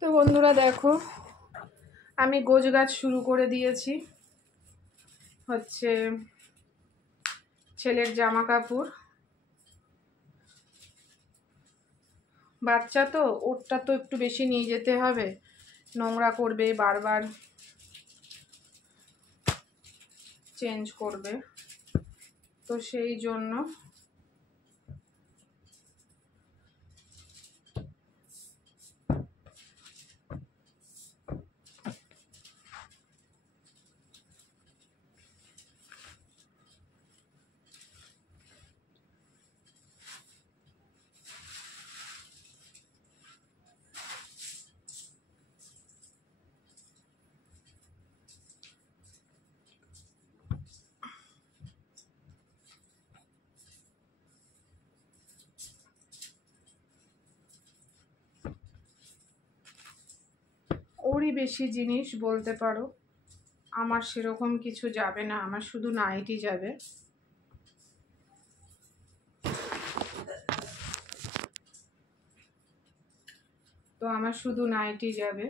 তো বন্ধুরা দেখো, আমি গোছ গাছ শুরু করে দিয়েছি। হচ্ছে ছেলের জামা কাপড়, বাচ্চা তো ওরটা তো একটু বেশি নিয়ে যেতে হবে, নোংরা করবে, বারবার চেঞ্জ করবে, তো সেই জন্য ওরই বেশি জিনিস বলতে পারো। আমার সেরকম কিছু যাবে না, আমার শুধু নাইটি যাবে। তো আমার শুধু নাইটি যাবে।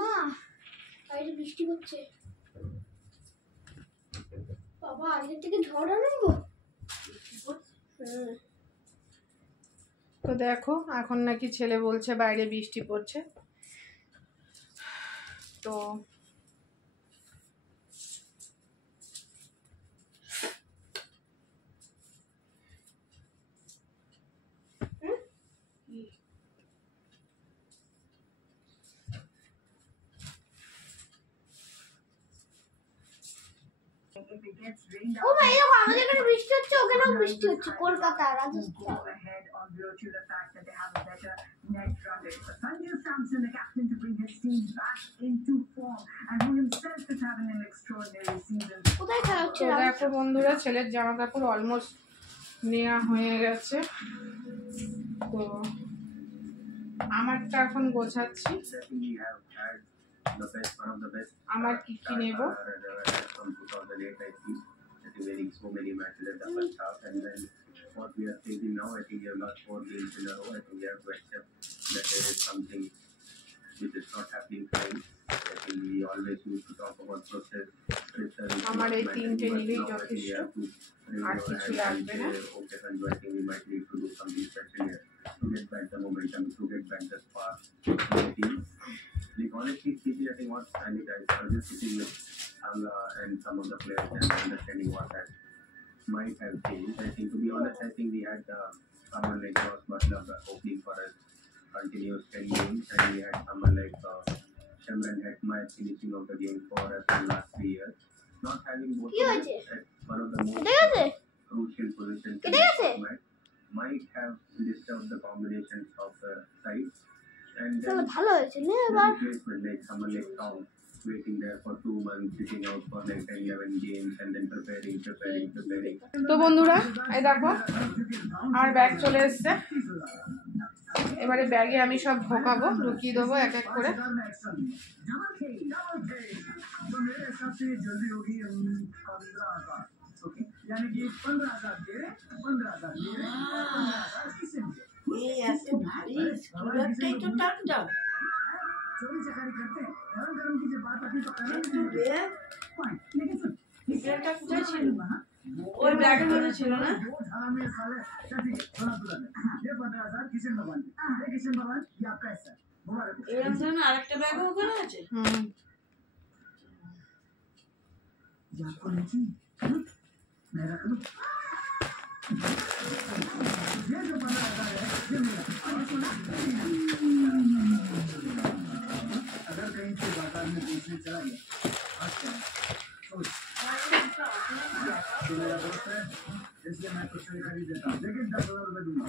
মা, বাইরে বৃষ্টি হচ্ছে। বাবা, আজকে থেকে ঝড় আনবো। তো দেখো, এখন নাকি ছেলে বলছে বাইরে বৃষ্টি পড়ছে। তো ও ভাই, দেখো আমাদের এখানে বৃষ্টি হচ্ছে, ওখানেও বৃষ্টি হচ্ছে। কলকাতা, রাজস্থান। কোথায় খেলা হচ্ছে? তো দেখো বন্ধুরা, ছেলের জামা কাপড় অলমোস্ট নেওয়া হয়ে গেছে। তো আমারটা এখন গোছাচ্ছি, আমার কি কি নেব। What we are thinking now, I think we have lost 4 games in a row. I think we have to accept that there is something which is not happening fine. I think we always used to talk about process, pressure. আমার এই তিনটে নিলেই যথেষ্ট, আর কিছু লাগবে না। Okay, and I think we might need to do something special here to get back the momentum, to get back the spark in the team. Like honestly speaking, I think what I think I was just sitting with Amla and some of the players and understanding what that might have changed. I think, to be honest, I think we had someone like Ross Butler opening for us continuous 10 games, and we had someone like Shimran Hetmai finishing out the game for us in the last 3 years. Not having both of them at one of the most crucial positions in the format might have disturbed the combinations of the side. And then the replacement, like someone like Tom, waiting there for 2 months, sitting out for like 10-11 games and then preparing. তো বন্ধুরা, এই দেখো আমার ব্যাগ চলে এসছে। এবারে ব্যাগে আমি সব ঢোকাবো, ঢুকিয়ে দেবো এক এক করে। ওই ব্যাগের মধ্যে ছিল না? এরকম ধরনের আরেকটা ব্যাগও ওখানে আছে। अगर कहीं से बाजार में बेचने चला गया तो मेरा दोस्त है, इसलिए मैं कुछ नहीं खरीद देता, लेकिन 10,000 रुपए दूंगा।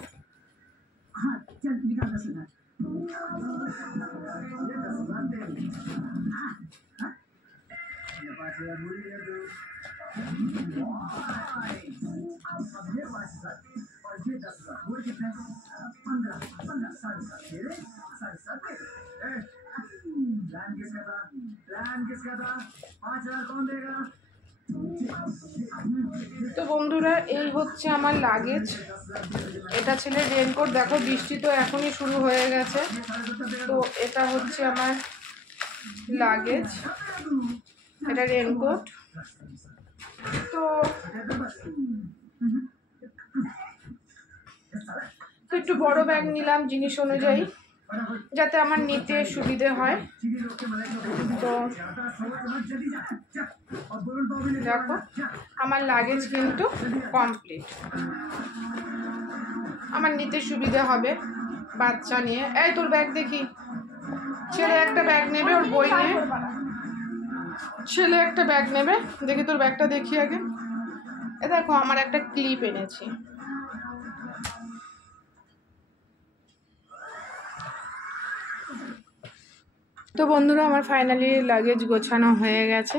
हाँ चल निकाल 10,000। ये 10,000 दे। ये 5,000 बोली है तो তো বন্ধুরা এই হচ্ছে আমার লাগেজ। এটা ছিল রেনকোট, দেখো বৃষ্টি তো এখনই শুরু হয়ে গেছে। তো এটা হচ্ছে আমার লাগেজ, এটা রেনকোট। তো একটু বড় ব্যাগ নিলাম জিনিস অনুযায়ী, যাতে আমার নিতে সুবিধে হয়। তো দেখো আমার লাগেজ কিন্তু কমপ্লিট, আমার নিতে সুবিধে হবে বাচ্চা নিয়ে। এই তোর ব্যাগ দেখি, ছেলে একটা ব্যাগ নেবে, ওর বই নিয়ে ছেলে একটা ব্যাগ নেবে। দেখি তোর ব্যাগটা দেখি আগে। এ দেখো আমার একটা ক্লিপ এনেছি। তো বন্ধুরা আমার ফাইনালি লাগেজ গোছানো হয়ে গেছে।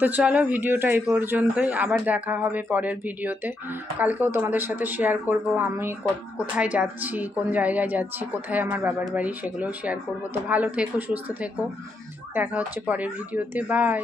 তো চলো ভিডিওটা এই পর্যন্তই, আবার দেখা হবে পরের ভিডিওতে। কালকেও তোমাদের সাথে শেয়ার করব আমি কোথায় যাচ্ছি, কোন জায়গায় যাচ্ছি, কোথায় আমার বাবার বাড়ি, সেগুলোও শেয়ার করব। তো ভালো থেকো, সুস্থ থেকো, দেখা হচ্ছে পরের ভিডিওতে। বাই।